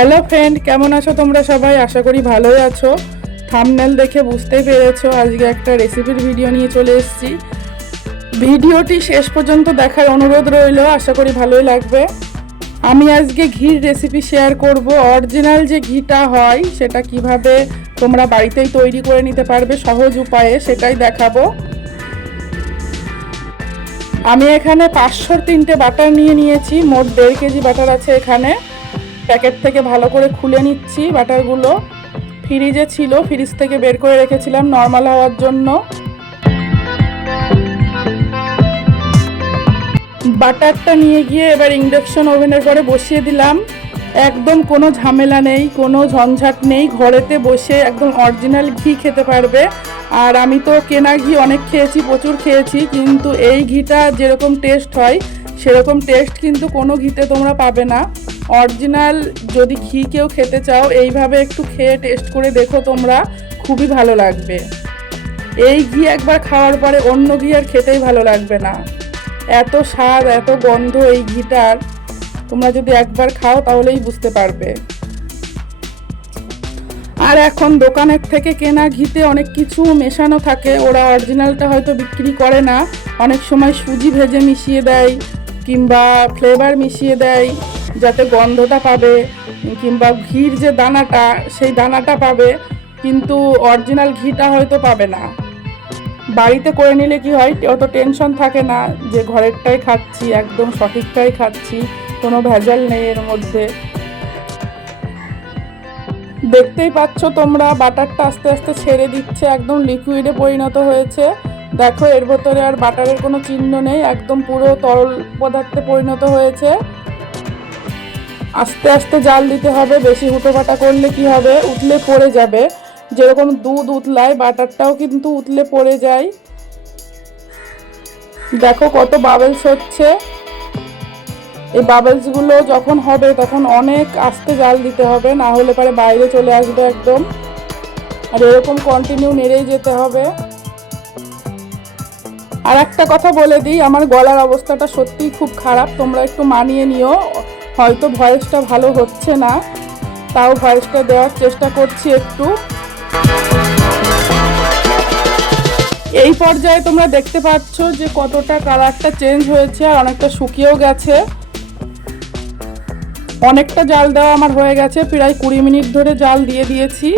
Hello friend কেমন আছো তোমরা সবাই? আশা করি ভালোই আছো। থামনেল দেখে বুঝতেই পেরেছ, আজকে একটা রেসিপির ভিডিও নিয়ে চলে এসেছি। ভিডিওটি শেষ পর্যন্ত দেখার অনুরোধ রইল, আশা করি ভালোই লাগবে। আমি আজকে ঘির রেসিপি শেয়ার করব। অরিজিনাল যে ঘিটা হয়, সেটা কীভাবে তোমরা বাড়িতেই তৈরি করে নিতে পারবে, সহজ উপায়ে সেটাই দেখাবো। আমি এখানে পাঁচশোর তিনটে বাটার নিয়ে নিয়েছি, মোট দেড় কেজি বাটার আছে এখানে। প্যাকেট থেকে ভালো করে খুলে নিচ্ছি বাটারগুলো। ফ্রিজে ছিল, ফ্রিজ থেকে বের করে রেখেছিলাম নর্মাল হওয়ার জন্য। বাটারটা নিয়ে গিয়ে এবার ইন্ডাকশন ওভেনের পরে বসিয়ে দিলাম। একদম কোনো ঝামেলা নেই, কোনো ঝঞ্ঝাট নেই। ঘরেতে বসে একদম অরিজিনাল ঘি খেতে পারবে। আর আমি তো কেনা ঘি অনেক খেয়েছি, প্রচুর খেয়েছি, কিন্তু এই ঘিটা যেরকম টেস্ট হয়, সেরকম টেস্ট কিন্তু কোনো ঘিতে তোমরা পাবে না। অরিজিনাল যদি ঘি কেউ খেতে চাও, এইভাবে একটু খেয়ে টেস্ট করে দেখো তোমরা, খুবই ভালো লাগবে। এই ঘি একবার খাওয়ার পরে অন্য ঘি আর খেতেই ভালো লাগবে না। এত স্বাদ, এত গন্ধ এই ঘিটার। তোমরা যদি একবার খাও, তাহলেই বুঝতে পারবে। আর এখন দোকানের থেকে কেনা ঘিতে অনেক কিছু মেশানো থাকে। ওরা অরিজিনালটা হয়তো বিক্রি করে না। অনেক সময় সুজি ভেজে মিশিয়ে দেয়, কিংবা ফ্লেভার মিশিয়ে দেয়। যাতে গন্ধটা পাবে, কিংবা ঘির যে দানাটা, সেই দানাটা পাবে, কিন্তু অরিজিনাল ঘিটা হয়তো পাবে না। বাড়িতে করে নিলে কি হয়, অত টেনশন থাকে না যে ঘরেরটাই খাচ্ছি, একদম সঠিকটাই খাচ্ছি, কোনো ভেজাল নেই এর মধ্যে। দেখতেই পাচ্ছ তোমরা, বাটারটা আস্তে আস্তে ছেড়ে দিচ্ছে, একদম লিকুইডে পরিণত হয়েছে। দেখো, এর ভেতরে আর বাটারের কোনো চিহ্ন নেই, একদম পুরো তরল পদার্থে পরিণত হয়েছে। আস্তে আস্তে জাল দিতে হবে, বেশি হুটোপাটা করলে কি হবে? উতলে পড়ে যাবে। যেরকম দুধ উতলায়, বাটারটাও কিন্তু উতলে পড়ে যায়। দেখো কত বাবেলস হচ্ছে। এই বাবেলসগুলো যখন হবে, তখন অনেক আস্তে জাল দিতে হবে, না হলে পরে বাইরে চলে আসবে একদম। আর এরকম কন্টিনিউ নেড়েই যেতে হবে। আর একটা কথা বলে দিই, আমার গলার অবস্থাটা সত্যিই খুব খারাপ, তোমরা একটু মানিয়ে নিও। হয়তো ভয়েসটা ভালো হচ্ছে না, তাও ভয়েসটা দেওয়ার চেষ্টা করছি একটু। এই পর্যায়ে তোমরা দেখতে পাচ্ছ যে কতটা কালারটা চেঞ্জ হয়েছে আর অনেকটা শুকিয়েও গেছে। অনেকটা জাল দেওয়া আমার হয়ে গেছে, প্রায় কুড়ি মিনিট ধরে জাল দিয়ে দিয়েছি।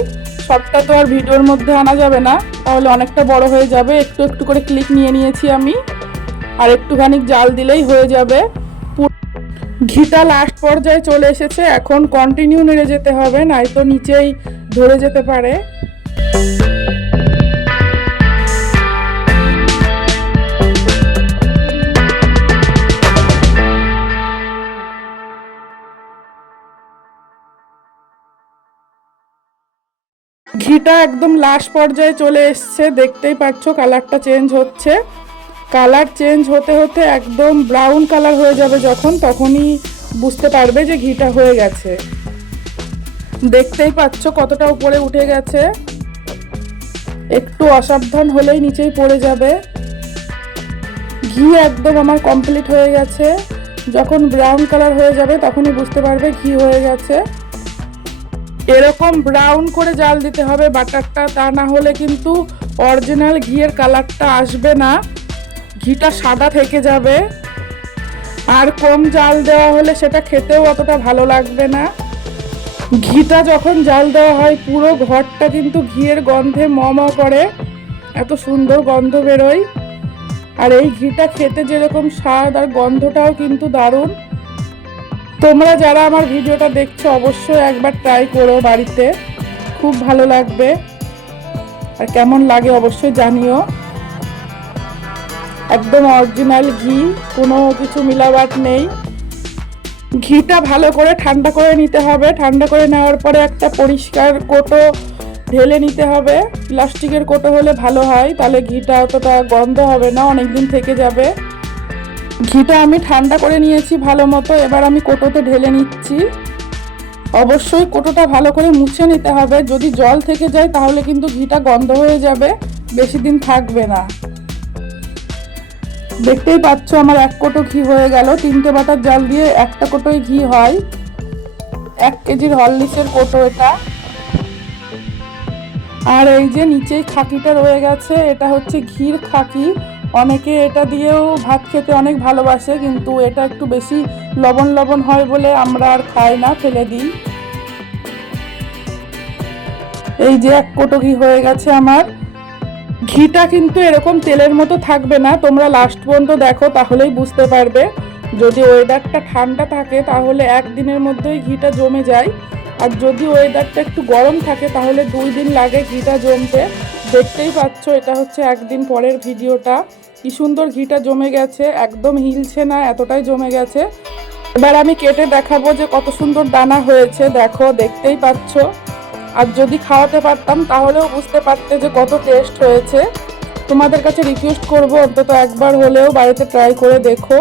সবটা তো আর ভিডিওর মধ্যে আনা যাবে না, তাহলে অনেকটা বড় হয়ে যাবে। একটু একটু করে ক্লিক নিয়ে নিয়েছি আমি, আর একটুখানি জাল দিলেই হয়ে যাবে। ঘিটা লাস্ট পর্যায়ে চলে এসেছে, এখন কন্টিনিউ নেড়ে যেতে হবে, নয়তো নিচেই ধরে যেতে পারে। ঘিটা একদম লাস্ট পর্যায়ে চলে এসছে, দেখতেই পাচ্ছ কালারটা চেঞ্জ হচ্ছে। কালার চেঞ্জ হতে হতে একদম ব্রাউন কালার হয়ে যাবে যখন, তখনই বুঝতে পারবে যে ঘিটা হয়ে গেছে। দেখতেই পাচ্ছ কতটা উপরে উঠে গেছে। একটু অসাবধান হলেই নিচেই পড়ে যাবে। ঘি একদম আমার কমপ্লিট হয়ে গেছে। যখন ব্রাউন কালার হয়ে যাবে, তখনই বুঝতে পারবে ঘি হয়ে গেছে। এরকম ব্রাউন করে জাল দিতে হবে বাটারটা, তা না হলে কিন্তু অরিজিনাল ঘিয়ের কালারটা আসবে না। ঘিটা সাদা থেকে যাবে। আর কম জাল দেওয়া হলে সেটা খেতেও অতটা ভালো লাগবে না। ঘিটা যখন জাল দেওয়া হয়, পুরো ঘরটা কিন্তু ঘিয়ের গন্ধে ম করে। এত সুন্দর গন্ধ বেরোয়। আর এই ঘিটা খেতে যেরকম স্বাদ, আর গন্ধটাও কিন্তু দারুণ। তোমরা যারা আমার ভিডিওটা দেখছ, অবশ্যই একবার ট্রাই করো বাড়িতে। খুব ভালো লাগবে। আর কেমন লাগে অবশ্যই জানিও। একদম অরিজিনাল ঘি, কোনো কিছু মিলাবাট নেই। ঘিটা ভালো করে ঠান্ডা করে নিতে হবে। ঠান্ডা করে নেওয়ার পরে একটা পরিষ্কার কোটো ঢেলে নিতে হবে। প্লাস্টিকের কোটো হলে ভালো হয়, তাহলে ঘিটা অতটা গন্ধ হবে না, অনেকদিন থেকে যাবে। ঘিটা আমি ঠান্ডা করে নিয়েছি ভালো মতো, এবার আমি কোটোতে ঢেলে নিচ্ছি। অবশ্যই কোটোটা ভালো করে মুছে নিতে হবে। যদি জল থেকে যায়, তাহলে কিন্তু ঘিটা গন্ধ হয়ে যাবে, বেশি দিন থাকবে না। দেখতেই পাচ্ছ আমার এক কোটো ঘি হয়ে গেল। তিনটে বাটার জাল দিয়ে একটা কোটোই ঘি হয়। এক কেজির হরলিক্সের কোটো এটা। আর এই যে নিচেই খাকিটা রয়ে গেছে, এটা হচ্ছে ঘির খাকি। অনেকে এটা দিয়েও ভাত খেতে অনেক ভালোবাসে, কিন্তু এটা একটু বেশি লবণ লবণ হয় বলে আমরা আর খাই না, ফেলে দিই। এই যে এক কোটো ঘি হয়ে গেছে আমার। ঘিটা কিন্তু এরকম তেলের মতো থাকবে না। তোমরা লাস্ট পর্যন্ত দেখো, তাহলেই বুঝতে পারবে। যদি ওয়েদারটা ঠান্ডা থাকে, তাহলে একদিনের মধ্যেই ঘিটা জমে যায়। আর যদি ওয়েদারটা একটু গরম থাকে, তাহলে দুই দিন লাগে ঘিটা জমতে। দেখতেই পাচ্ছ, এটা হচ্ছে একদিন পরের ভিডিওটা। কি সুন্দর ঘিটা জমে গেছে, একদম হিলছে না, এতটাই জমে গেছে। এবার আমি কেটে দেখাবো যে কত সুন্দর দানা হয়েছে। দেখো, দেখতেই পাচ্ছ। আর যদি খাওয়াতে পারতাম, তাহলেও বুঝতে পারতে যে কত টেস্ট হয়েছে। তোমাদের কাছে রিকোয়েস্ট করব, অন্তত একবার হলেও বাড়িতে ট্রাই করে দেখো।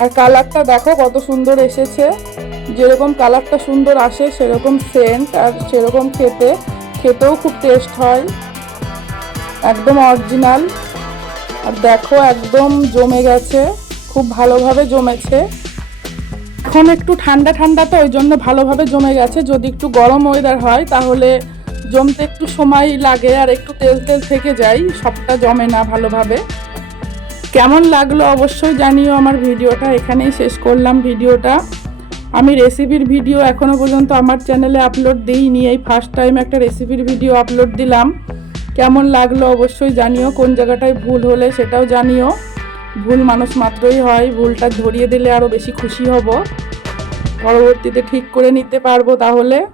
আর কালারটা দেখো কত সুন্দর এসেছে। যেরকম কালারটা সুন্দর আসে, সেরকম সেন্ট আর সেরকম খেতে। খেতেও খুব টেস্ট হয়। একদম অরিজিনাল আর দেখো একদম জমে গেছে, খুব ভালোভাবে জমেছে। এখন একটু ঠান্ডা ঠান্ডা তো ওই জন্য ভালোভাবে জমে গেছে। যদি একটু গরম ওয়েদার হয়, তাহলে জমতে একটু সময় লাগে আর একটু তেল তেল থেকে যায় সবটা জমে না ভালোভাবে। কেমন লাগল অবশ্যই জানিও আমার ভিডিওটা, এখানেই শেষ করলাম ভিডিওটা। আমি রেসিপির ভিডিও এখনও পর্যন্ত আমার চ্যানেলে আপলোড দিইনি, এই ফার্স্ট টাইম একটা রেসিপির ভিডিও আপলোড দিলাম। কেমন লাগল অবশ্যই জানিও, কোন জায়গাটায় ভুল হলে সেটাও জানিও। ভুল মানুষ মাত্রই হয়, ভুলটা ধরিয়ে দিলে আরও বেশি খুশি হব। পরবর্তীতে ঠিক করে নিতে পারব তাহলে।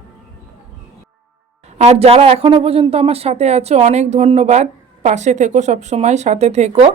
আর যারা এখনও পর্যন্ত আমার সাথে আছো, অনেক ধন্যবাদ। পাশে থেকো সবসময়, সাথে থেকো।